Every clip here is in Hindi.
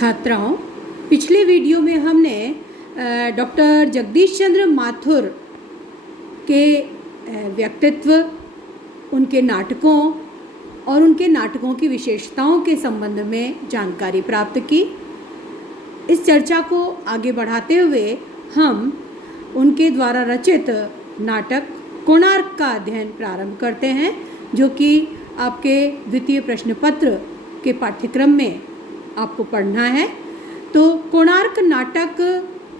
छात्राओं, पिछले वीडियो में हमने डॉक्टर जगदीश चंद्र माथुर के व्यक्तित्व, उनके नाटकों और उनके नाटकों की विशेषताओं के संबंध में जानकारी प्राप्त की। इस चर्चा को आगे बढ़ाते हुए हम उनके द्वारा रचित नाटक कोणार्क का अध्ययन प्रारंभ करते हैं, जो कि आपके द्वितीय प्रश्न पत्र के पाठ्यक्रम में आपको पढ़ना है। तो कोणार्क नाटक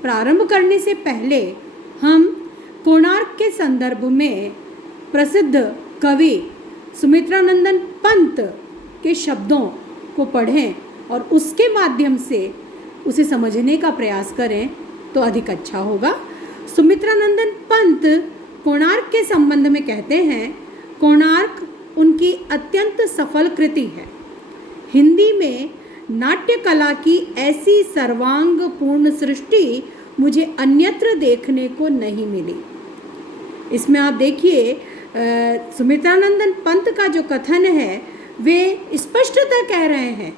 प्रारंभ करने से पहले हम कोणार्क के संदर्भ में प्रसिद्ध कवि सुमित्रानंदन पंत के शब्दों को पढ़ें और उसके माध्यम से उसे समझने का प्रयास करें तो अधिक अच्छा होगा। सुमित्रानंदन पंत कोणार्क के संबंध में कहते हैं, कोणार्क उनकी अत्यंत सफल कृति है। हिंदी में नाट्य कला की ऐसी सर्वांग पूर्ण सृष्टि मुझे अन्यत्र देखने को नहीं मिली। इसमें आप देखिए सुमित्रानंदन पंत का जो कथन है वे स्पष्टतः कह रहे हैं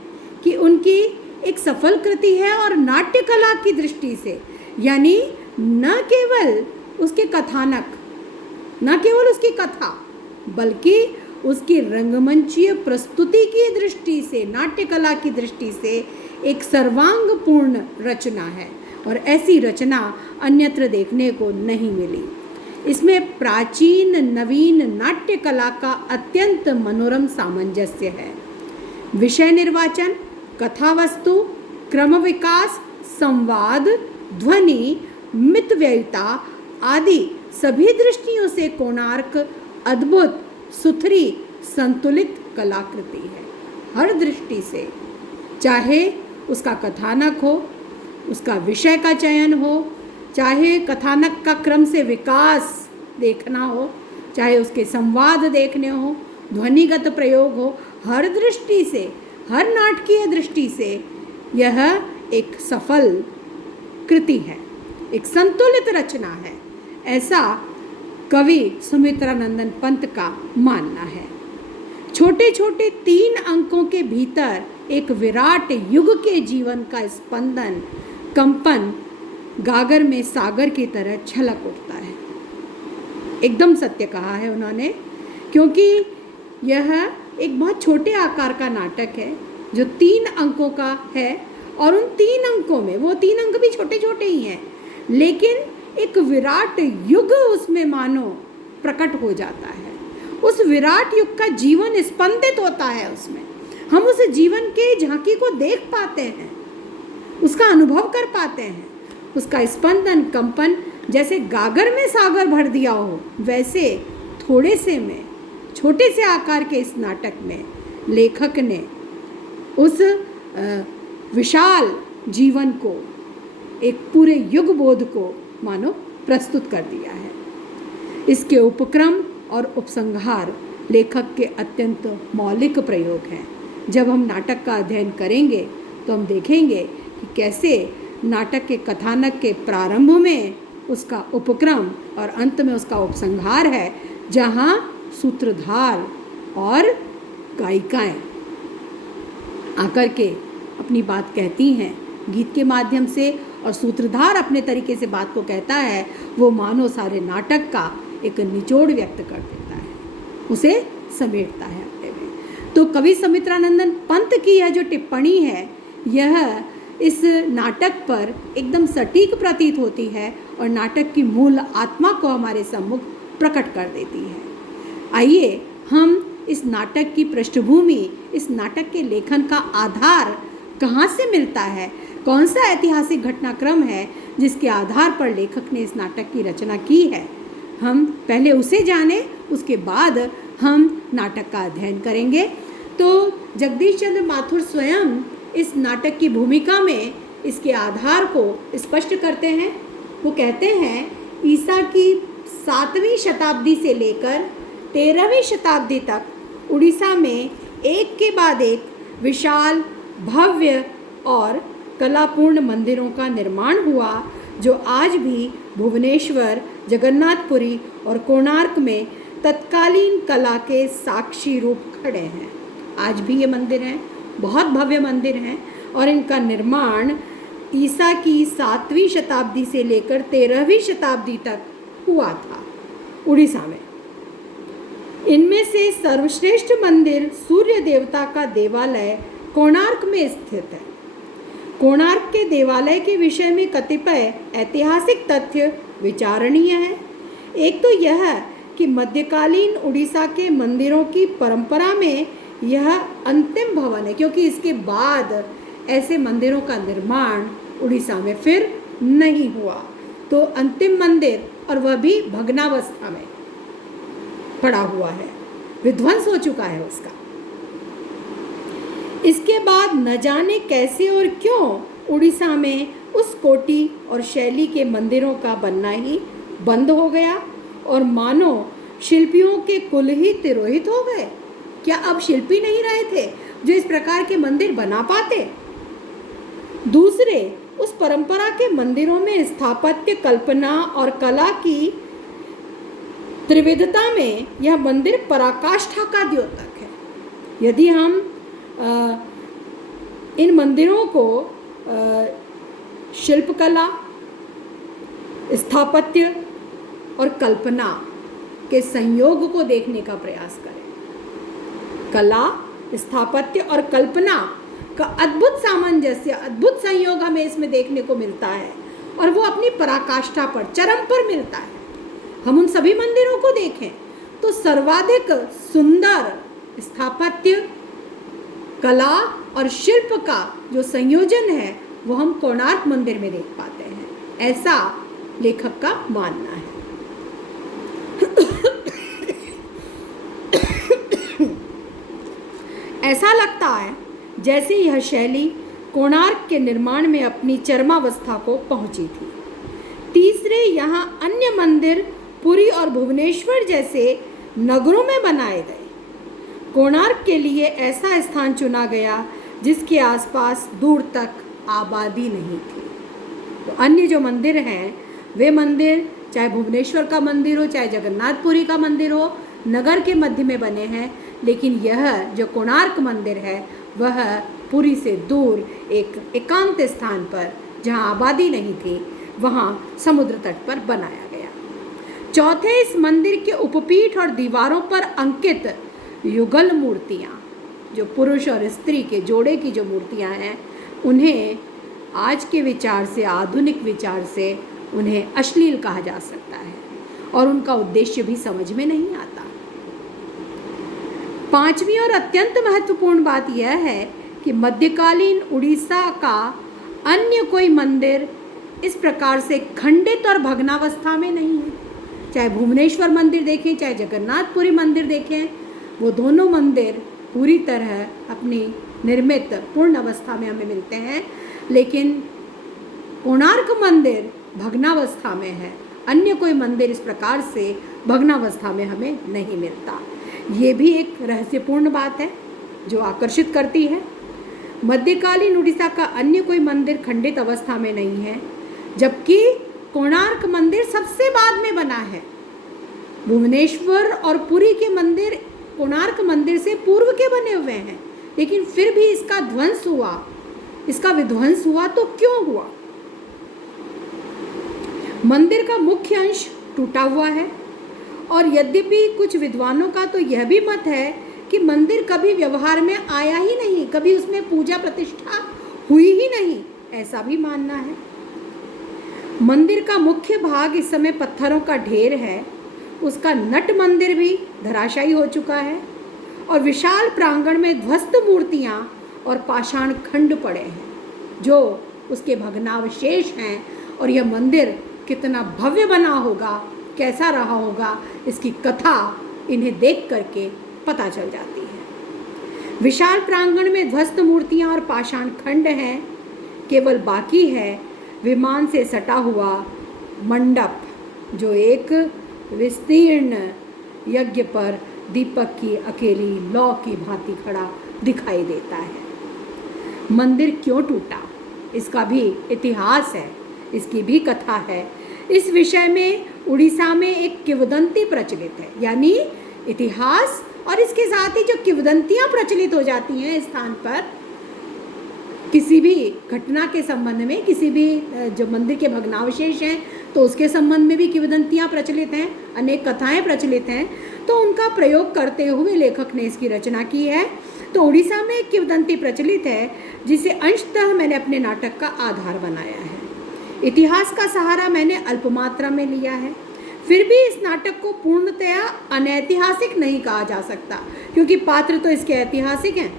कि उनकी एक सफल कृति है और नाट्य कला की दृष्टि से, यानी न केवल उसके कथानक, न केवल उसकी कथा, बल्कि उसकी रंगमंचीय प्रस्तुति की दृष्टि से, नाट्य कला की दृष्टि से एक सर्वांगपूर्ण रचना है और ऐसी रचना अन्यत्र देखने को नहीं मिली। इसमें प्राचीन नवीन नाट्य कला का अत्यंत मनोरम सामंजस्य है। विषय निर्वाचन, कथा वस्तु, क्रम विकास, संवाद, ध्वनि, मितव्ययिता आदि सभी दृष्टियों से कोणार्क अद्भुत, सुथरी, संतुलित कलाकृति है। हर दृष्टि से, चाहे उसका कथानक हो, उसका विषय का चयन हो, चाहे कथानक का क्रम से विकास देखना हो, चाहे उसके संवाद देखने हो, ध्वनिगत प्रयोग हो, हर दृष्टि से, हर नाटकीय दृष्टि से यह एक सफल कृति है, एक संतुलित रचना है, ऐसा कवि सुमित्रानंदन पंत का मानना है। छोटे छोटे 3 अंकों के भीतर एक विराट युग के जीवन का स्पंदन, कंपन गागर में सागर की तरह छलक उठता है। एकदम सत्य कहा है उन्होंने, क्योंकि यह एक बहुत छोटे आकार का नाटक है जो 3 अंकों का है और उन 3 अंकों में, वो 3 अंक भी छोटे छोटे ही हैं, लेकिन एक विराट युग उसमें मानो प्रकट हो जाता है। उस विराट युग का जीवन स्पंदित होता है उसमें। हम उस जीवन के झांकी को देख पाते हैं, उसका अनुभव कर पाते हैं। उसका स्पंदन, कंपन, जैसे गागर में सागर भर दिया हो, वैसे थोड़े से में, छोटे से आकार के इस नाटक में लेखक ने उस विशाल जीवन को, एक पूरे युग बोध को मानो प्रस्तुत कर दिया है। इसके उपक्रम और उपसंहार लेखक के अत्यंत मौलिक प्रयोग हैं। जब हम नाटक का अध्ययन करेंगे तो हम देखेंगे कि कैसे नाटक के कथानक के प्रारंभ में उसका उपक्रम और अंत में उसका उपसंहार है, जहाँ सूत्रधार और गायिकाएं आकर के अपनी बात कहती हैं गीत के माध्यम से, और सूत्रधार अपने तरीके से बात को कहता है। वो मानो सारे नाटक का एक निचोड़ व्यक्त कर देता है, उसे समेटता है अपने में। तो कवि सुमित्रानंदन पंत की यह जो टिप्पणी है, यह इस नाटक पर एकदम सटीक प्रतीत होती है और नाटक की मूल आत्मा को हमारे सम्मुख प्रकट कर देती है। आइए हम इस नाटक की पृष्ठभूमि, इस नाटक के लेखन का आधार कहाँ से मिलता है, कौन सा ऐतिहासिक घटनाक्रम है जिसके आधार पर लेखक ने इस नाटक की रचना की है, हम पहले उसे जानें, उसके बाद हम नाटक का अध्ययन करेंगे। तो जगदीश चंद्र माथुर स्वयं इस नाटक की भूमिका में इसके आधार को स्पष्ट करते हैं। वो कहते हैं, ईसा की 7वीं शताब्दी से लेकर 13वीं शताब्दी तक उड़ीसा में एक के बाद एक विशाल, भव्य और कलापूर्ण मंदिरों का निर्माण हुआ, जो आज भी भुवनेश्वर, जगन्नाथपुरी और कोणार्क में तत्कालीन कला के साक्षी रूप खड़े हैं। आज भी ये मंदिर हैं, बहुत भव्य मंदिर हैं और इनका निर्माण ईसा की 7वीं शताब्दी से लेकर 13वीं शताब्दी तक हुआ था उड़ीसा में। इनमें से सर्वश्रेष्ठ मंदिर सूर्य देवता का देवालय कोणार्क में स्थित है। कोणार्क के देवालय के विषय में कतिपय ऐतिहासिक तथ्य विचारणीय है। एक तो यह कि मध्यकालीन उड़ीसा के मंदिरों की परंपरा में यह अंतिम भवन है, क्योंकि इसके बाद ऐसे मंदिरों का निर्माण उड़ीसा में फिर नहीं हुआ। तो अंतिम मंदिर, और वह भी भग्नावस्था में पड़ा हुआ है, विध्वंस हो चुका है उसका। इसके बाद न जाने कैसे और क्यों उड़ीसा में उस कोटि और शैली के मंदिरों का बनना ही बंद हो गया और मानो शिल्पियों के कुल ही तिरोहित हो गए। क्या अब शिल्पी नहीं रहे थे जो इस प्रकार के मंदिर बना पाते? दूसरे, उस परंपरा के मंदिरों में स्थापत्य कल्पना और कला की त्रिविधता में यह मंदिर पराकाष्ठा का द्योतक है। यदि हम इन मंदिरों को शिल्पकला, स्थापत्य और कल्पना के संयोग को देखने का प्रयास करें, कला, स्थापत्य और कल्पना का अद्भुत सामंजस्य, अद्भुत संयोग हमें इसमें देखने को मिलता है और वो अपनी पराकाष्ठा पर, चरम पर मिलता है। हम उन सभी मंदिरों को देखें तो सर्वाधिक सुंदर स्थापत्य, कला और शिल्प का जो संयोजन है वो हम कोणार्क मंदिर में देख पाते हैं, ऐसा लेखक का मानना है। ऐसा लगता है जैसे यह शैली कोणार्क के निर्माण में अपनी चरमावस्था को पहुंची थी। तीसरे, यहाँ अन्य मंदिर पुरी और भुवनेश्वर जैसे नगरों में बनाए गए। कोणार्क के लिए ऐसा स्थान चुना गया जिसके आसपास दूर तक आबादी नहीं थी। तो अन्य जो मंदिर हैं वे मंदिर, चाहे भुवनेश्वर का मंदिर हो, चाहे जगन्नाथपुरी का मंदिर हो, नगर के मध्य में बने हैं, लेकिन यह जो कोणार्क मंदिर है वह पुरी से दूर एक एकांत स्थान पर, जहाँ आबादी नहीं थी, वहाँ समुद्र तट पर बनाया गया। चौथे, इस मंदिर के उपपीठ और दीवारों पर अंकित युगल मूर्तियाँ, जो पुरुष और स्त्री के जोड़े की जो मूर्तियाँ हैं, उन्हें आज के विचार से, आधुनिक विचार से उन्हें अश्लील कहा जा सकता है और उनका उद्देश्य भी समझ में नहीं आता। पांचवी और अत्यंत महत्वपूर्ण बात यह है कि मध्यकालीन उड़ीसा का अन्य कोई मंदिर इस प्रकार से खंडित और भग्नावस्था में नहीं है। चाहे भुवनेश्वर मंदिर देखें, चाहे जगन्नाथपुरी मंदिर देखें, वो दोनों मंदिर पूरी तरह अपनी निर्मित पूर्ण अवस्था में हमें मिलते हैं, लेकिन कोणार्क मंदिर भग्नावस्था में है। अन्य कोई मंदिर इस प्रकार से भग्नावस्था में हमें नहीं मिलता। ये भी एक रहस्यपूर्ण बात है जो आकर्षित करती है। मध्यकालीन उड़ीसा का अन्य कोई मंदिर खंडित अवस्था में नहीं है, जबकि कोणार्क मंदिर सबसे बाद में बना है। भुवनेश्वर और पुरी के मंदिर कोणार्क मंदिर से पूर्व के बने हुए हैं, लेकिन फिर भी इसका ध्वंस हुआ, इसका विध्वंस हुआ तो क्यों हुआ? मंदिर का मुख्य अंश टूटा हुआ है और यद्यपि कुछ विद्वानों का तो यह भी मत है कि मंदिर कभी व्यवहार में आया ही नहीं, कभी उसमें पूजा प्रतिष्ठा हुई ही नहीं, ऐसा भी मानना है। मंदिर का मुख्य भाग इस समय पत्थरों का ढेर है, उसका नट मंदिर भी धराशायी हो चुका है और विशाल प्रांगण में ध्वस्त मूर्तियाँ और पाषाण खंड पड़े हैं जो उसके भग्नावशेष हैं। और यह मंदिर कितना भव्य बना होगा, कैसा रहा होगा, इसकी कथा इन्हें देख करके पता चल जाती है। विशाल प्रांगण में ध्वस्त मूर्तियाँ और पाषाण खंड हैं, केवल बाकी है विमान से सटा हुआ मंडप, जो एक विस्तीर्ण यज्ञ पर दीपक की अकेली लौ की भांति खड़ा दिखाई देता है। मंदिर क्यों टूटा, इसका भी इतिहास है, इसकी भी कथा है। इस विषय में उड़ीसा में एक किंवदंती प्रचलित है, यानी इतिहास और इसके साथ ही जो किंवदंतियाँ प्रचलित हो जाती हैं इस स्थान पर, किसी भी घटना के संबंध में, किसी भी जो मंदिर के भग्नावशेष हैं तो उसके संबंध में भी किंवदंतियाँ प्रचलित हैं, अनेक कथाएं प्रचलित हैं, तो उनका प्रयोग करते हुए लेखक ने इसकी रचना की है। तो उड़ीसा में एक किंवदंती प्रचलित है जिसे अंशतः मैंने अपने नाटक का आधार बनाया है। इतिहास का सहारा मैंने अल्पमात्रा में लिया है, फिर भी इस नाटक को पूर्णतया अनैतिहासिक नहीं कहा जा सकता, क्योंकि पात्र तो इसके ऐतिहासिक हैं।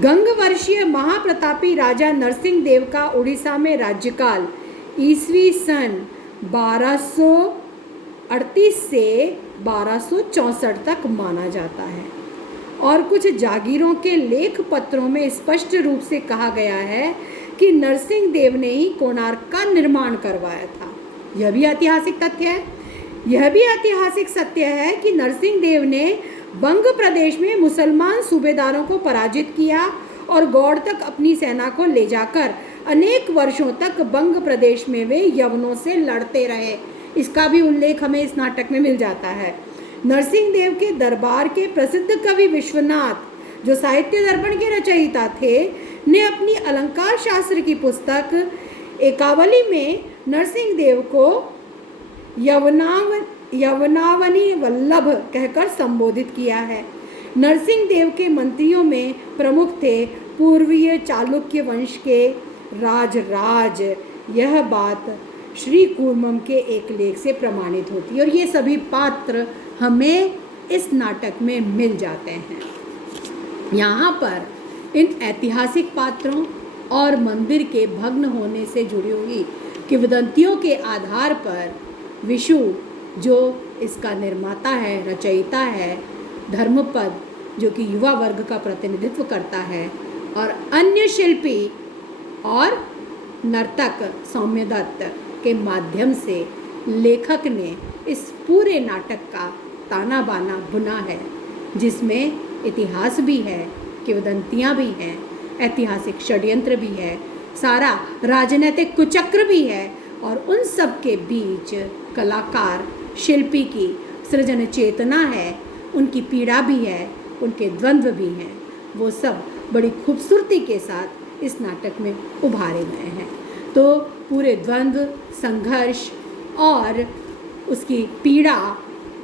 गंगवर्षीय महाप्रतापी राजा नरसिंह देव का उड़ीसा में राज्यकाल ईस्वी सन 1238 से 1264 तक माना जाता है, और कुछ जागीरों के लेख पत्रों में स्पष्ट रूप से कहा गया है कि नरसिंह देव ने ही कोणार्क का निर्माण करवाया था। यह भी ऐतिहासिक तथ्य है। यह भी ऐतिहासिक सत्य है कि नरसिंह देव ने बंग प्रदेश में मुसलमान सूबेदारों को पराजित किया और गौड़ तक अपनी सेना को ले जाकर अनेक वर्षों तक बंग प्रदेश में वे यवनों से लड़ते रहे। इसका भी उल्लेख हमें इस नाटक में मिल जाता है। नरसिंह देव के दरबार के प्रसिद्ध कवि विश्वनाथ, जो साहित्य दर्पण के रचयिता थे, ने अपनी अलंकार शास्त्र की पुस्तक एकावली में नरसिंह देव को यवनावनी वल्लभ कहकर संबोधित किया है। नरसिंह देव के मंत्रियों में प्रमुख थे पूर्वीय चालुक्य वंश के राजराज। यह बात श्री कूर्मम के एक लेख से प्रमाणित होती है, और ये सभी पात्र हमें इस नाटक में मिल जाते हैं। यहाँ पर इन ऐतिहासिक पात्रों और मंदिर के भग्न होने से जुड़ी हुई किंवदंतियों के आधार पर विशु, जो इसका निर्माता है, रचयिता है, धर्मपद जो कि युवा वर्ग का प्रतिनिधित्व करता है, और अन्य शिल्पी और नर्तक सौम्यदत्त के माध्यम से लेखक ने इस पूरे नाटक का ताना बाना बुना है, जिसमें इतिहास भी है, किंवदंतियाँ भी हैं, ऐतिहासिक षड्यंत्र भी है, सारा राजनीतिक कुचक्र भी है, और उन सब के बीच कलाकार शिल्पी की सृजन चेतना है, उनकी पीड़ा भी है, उनके द्वंद्व भी हैं। वो सब बड़ी खूबसूरती के साथ इस नाटक में उभारे गए हैं। तो पूरे द्वंद्व, संघर्ष और उसकी पीड़ा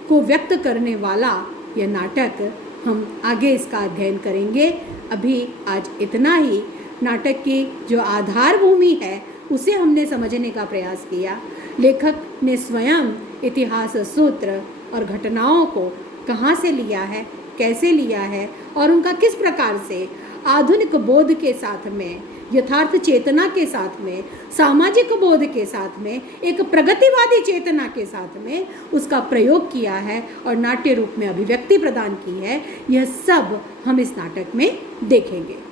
को व्यक्त करने वाला यह नाटक, हम आगे इसका अध्ययन करेंगे। अभी आज इतना ही। नाटक की जो आधार भूमि है उसे हमने समझने का प्रयास किया। लेखक ने स्वयं इतिहास सूत्र और घटनाओं को कहाँ से लिया है, कैसे लिया है, और उनका किस प्रकार से आधुनिक बोध के साथ में, यथार्थ चेतना के साथ में, सामाजिक बोध के साथ में, एक प्रगतिवादी चेतना के साथ में उसका प्रयोग किया है और नाट्य रूप में अभिव्यक्ति प्रदान की है, यह सब हम इस नाटक में देखेंगे।